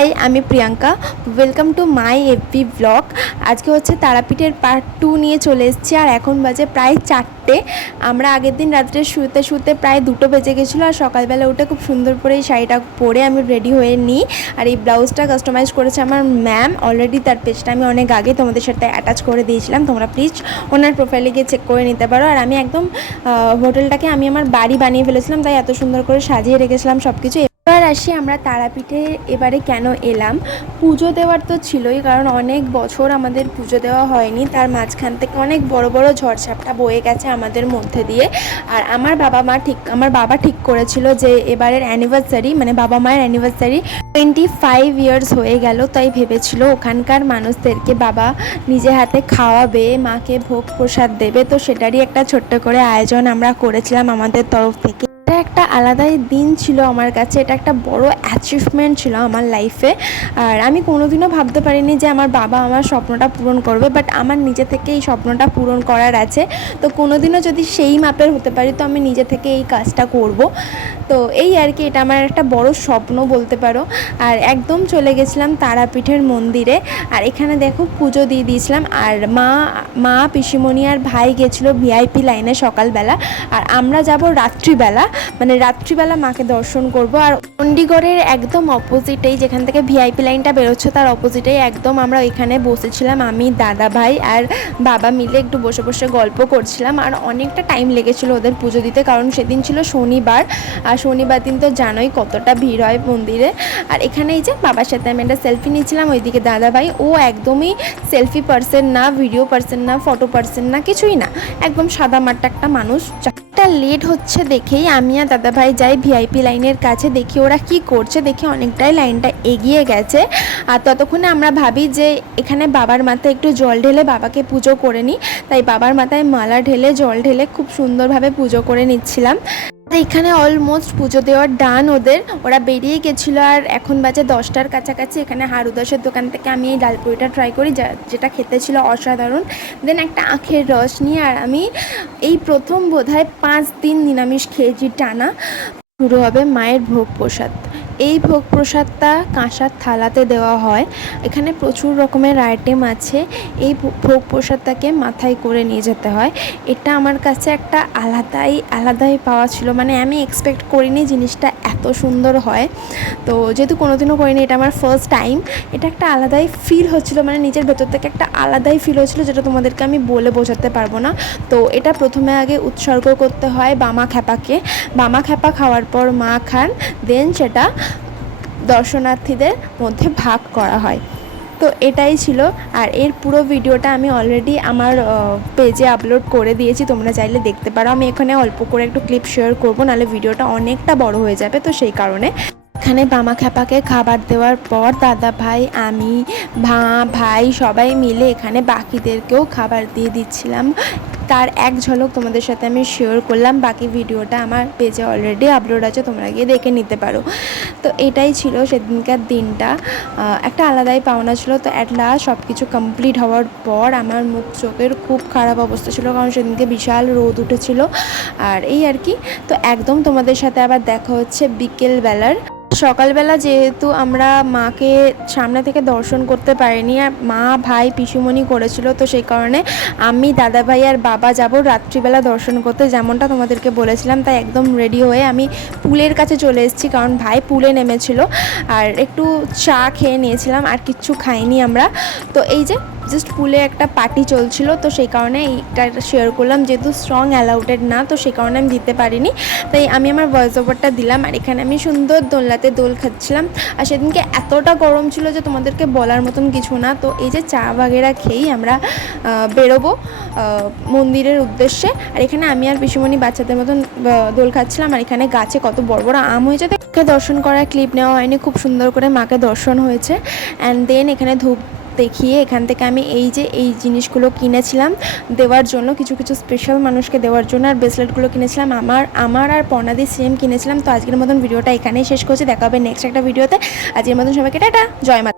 আমি Priyanka, welcome to my FB blog. আজকে হচ্ছে তারাপীঠের পার্ট 2 নিয়ে চলে এসেছি। আর এখন বাজে প্রায় 4টে। আমরা আগের দিন রাত্রে শুতে শুতে প্রায় 2টো বেজে গেছিলো। আর সকালবেলা উঠে খুব সুন্দর করে এই শাড়িটা পরে আমি রেডি হয়ে নিই। আর এই ব্লাউজটা কাস্টমাইজ করেছে আমার ম্যাম। অলরেডি তার পেজটা আমি অনেক আগে তোমাদের সাথে অ্যাটাচ করে দিয়েছিলাম, তোমরা প্লিজ ওনার প্রোফাইলে গিয়ে চেক করে নিতে পারো। আর আমি একদম হোটেলটাকে আমি আমার বাড়ি বানিয়ে ফেলেছিলাম, তাই এত সুন্দর করে সাজিয়ে রেখেছিলাম সব কিছু। এবার আসি আমরা তারাপীঠে এবারে কেন এলাম। পুজো দেওয়ার তো ছিলই, কারণ অনেক বছর আমাদের পুজো দেওয়া হয়নি। তার মাঝখান থেকে অনেক বড় বড় ঝড়ঝাপটা বয়ে গেছে আমাদের মধ্যে দিয়ে। আর আমার বাবা ঠিক করেছিল যে এবারের অ্যানিভার্সারি, মানে বাবা মায়ের অ্যানিভার্সারি 25 ইয়ার্স হয়ে গেল, তাই ভেবেছিল ওখানকার মানুষদেরকে বাবা নিজে হাতে খাওয়াবে, মাকে ভোগ প্রসাদ দেবে। তো সেটারই একটা ছোট্ট করে আয়োজন আমরা করেছিলাম আমাদের তরফ থেকে। এটা একটা আলাদাই দিন ছিল আমার কাছে, এটা একটা বড় অ্যাচিভমেন্ট ছিল আমার লাইফে। আর আমি কোনোদিনও ভাবতে পারিনি যে আমার বাবা আমার স্বপ্নটা পূরণ করবে, বাট আমার নিজে থেকে এই স্বপ্নটা পূরণ করার আছে। তো কোনোদিনও যদি সেই মাপের হতে পারি তো আমি নিজে থেকে এই কাজটা করব। তো এই আর কি, এটা আমার একটা বড় স্বপ্ন বলতে পারো। আর একদম চলে গেছিলাম তারাপীঠের মন্দিরে। আর এখানে দেখো পুজো দিয়ে দিয়েছিলাম। আর মা পিসিমণি আর ভাই গেছিলো ভিআইপি লাইনে সকালবেলা। আর আমরা যাব রাত্রিবেলা, মানে রাত্রিবেলা মাকে দর্শন করব। আর চণ্ডীগড়ের একদম অপোজিটেই, যেখান থেকে ভিআইপি লাইনটা বেরোচ্ছে তার অপোজিটেই একদম আমরা ওইখানে বসেছিলাম। আমি, দাদা ভাই আর বাবা মিলে একটু বসে বসে গল্প করছিলাম। আর অনেকটা টাইম লেগেছিলো ওদের পুজো দিতে, কারণ সেদিন ছিল শনিবার। আর শনিবার দিন তো জানোই কতটা ভিড় হয় মন্দিরে। আর এখানে এই যে বাবার সাথে আমি একটা সেলফি নিয়েছিলাম। ওইদিকে দাদা ভাই, ও একদমই সেলফি পার্সন না, ভিডিও পার্সন না, ফটো পার্সন না, কিছুই না, একদম সাদা মাটা একটা মানুষ। লেট হচ্ছে দেখেই আমি আর দাদা ভাই যাই ভিআইপি লাইনের কাছে, দেখি ওরা কি করছে। দেখি অনেকটাই লাইনটা এগিয়ে গেছে। আর ততক্ষণে আমরা ভাবি যে এখানে বাবার মাথায় একটু জল ঢেলে বাবাকে পুজো করে নিই। তাই বাবার মাথায় মালা ঢেলে জল ঢেলে খুব সুন্দরভাবে পুজো করে নিচ্ছিলাম। এখানে অলমোস্ট পুজো দেওয়ার ডান ওদের, ওরা বেরিয়ে গেছিলো। আর এখন বাজে 10টার কাছাকাছি। এখানে হারুদাসের দোকান থেকে আমি এই ডালপুরিটা ট্রাই করি, যেটা খেতে ছিল অসাধারণ। দেন একটা আখের রস নিয়ে, আর আমি এই প্রথম বোধহয় 5 দিন নিরামিষ খেয়েছি টানা। শুরু হবে মায়ের ভোগ প্রসাদ। এই ভোগ প্রসাদটা কাঁসার থালাতে দেওয়া হয়। এখানে প্রচুর রকমের আইটেম আছে। এই ভোগ প্রসাদটাকে মাথায় করে নিয়ে যেতে হয়। এটা আমার কাছে একটা আলাদাই পাওয়া ছিল, মানে আমি এক্সপেক্ট করিনি জিনিসটা এত সুন্দর হয়। তো যেহেতু কোনোদিনও করিনি, এটা আমার ফার্স্ট টাইম। এটা একটা আলাদাই ফিল হচ্ছিলো, মানে নিজের ভেতর থেকে একটা আলাদাই ফিল হচ্ছিলো, যেটা তোমাদেরকে আমি বলে বোঝাতে পারবো না। তো এটা প্রথমে আগে উৎসর্গ করতে হয় বামা খ্যাপাকে। বামা খ্যাপা খাওয়ার পর মা খান, দেন সেটা দর্শনার্থীদের মধ্যে ভাগ করা হয়। তো এটাই ছিল। আর এর পুরো ভিডিওটা আমি অলরেডি আমার পেজে আপলোড করে দিয়েছি, তোমরা চাইলে দেখতে পারো। আমি এখানে অল্প করে একটু ক্লিপ শেয়ার করবো, নাহলে ভিডিওটা অনেকটা বড় হয়ে যাবে। তো সেই কারণে এখানে বামা খ্যাপাকে খাবার দেওয়ার পর দাদা ভাই, আমি, ভাই সবাই মিলে এখানে বাকিদেরকেও খাবার দিয়ে দিচ্ছিলাম। তার এক ঝলক তোমাদের সাথে আমি শেয়ার করলাম। বাকি ভিডিওটা আমার পেজে অলরেডি আপলোড আছে, তোমরা গিয়ে দেখে নিতে পারো। তো এটাই ছিল সেদিনকার দিনটা, একটা আলাদাই পাওনা ছিল। তো অ্যাট লাস্ট সব কিছু কমপ্লিট হওয়ার পর আমার মুখ চোখের খুব খারাপ অবস্থা ছিল, কারণ সেদিনকে বিশাল রোদ উঠেছিল। আর এই আর কি। তো একদম তোমাদের সাথে আবার দেখা হচ্ছে বিকেলবেলার। সকালবেলা যেহেতু আমরা মাকে সামনে থেকে দর্শন করতে পারিনি, আর মা, ভাই, পিসিমণি করেছিল, তো সেই কারণে আমি, দাদা ভাই আর বাবা যাব রাত্রিবেলা দর্শন করতে, যেমনটা তোমাদেরকে বলেছিলাম। তাই একদম রেডি হয়ে আমি পুলের কাছে চলে এসেছি, কারণ ভাই পুলে নেমেছিল। আর একটু চা খেয়ে নিয়েছিলাম, আর কিচ্ছু খাইনি আমরা। তো এই যে জাস্ট পুলে একটা পার্টি চলছিল, তো সেই কারণে এইটা শেয়ার করলাম। যেহেতু স্ট্রং অ্যালাউডেড না, তো সেই কারণে আমি দিতে পারিনি, তাই আমি আমার ভয়েস ওভারটা দিলাম। আর এখানে আমি সুন্দর দোলনাতে দোল খাচ্ছিলাম। আর সেদিনকে এতটা গরম ছিল যে তোমাদেরকে বলার মতন কিছু না। তো এই যে চা বাগেরা খেয়েই আমরা বেরোবো মন্দিরের উদ্দেশ্যে। আর এখানে আমি আর পিসিমণি বাচ্চাদের মতন দোল খাচ্ছিলাম। আর এখানে গাছে কত বড় বড় আম হয়েছে। মাকে দর্শন করার ক্লিপ নেওয়া হয়নি, খুব সুন্দর করে মাকে দর্শন হয়েছে। অ্যান্ড দেন এখানে ধূপ দেখিয়ে এখান থেকে আমি এই জিনিসগুলো কিনেছিলাম দেওয়ার জন্য, কিছু স্পেশাল মানুষকে দেওয়ার জন্য। আর ব্রেসলেটগুলো কিনেছিলাম আমার আর পর্ণাদি সেম কিনেছিলাম। তো আজকের মতন ভিডিওটা এখানেই শেষ করছি, দেখা হবে নেক্সট একটা ভিডিওতে। আজকের মতন সবাইকে টাটা, জয় মা।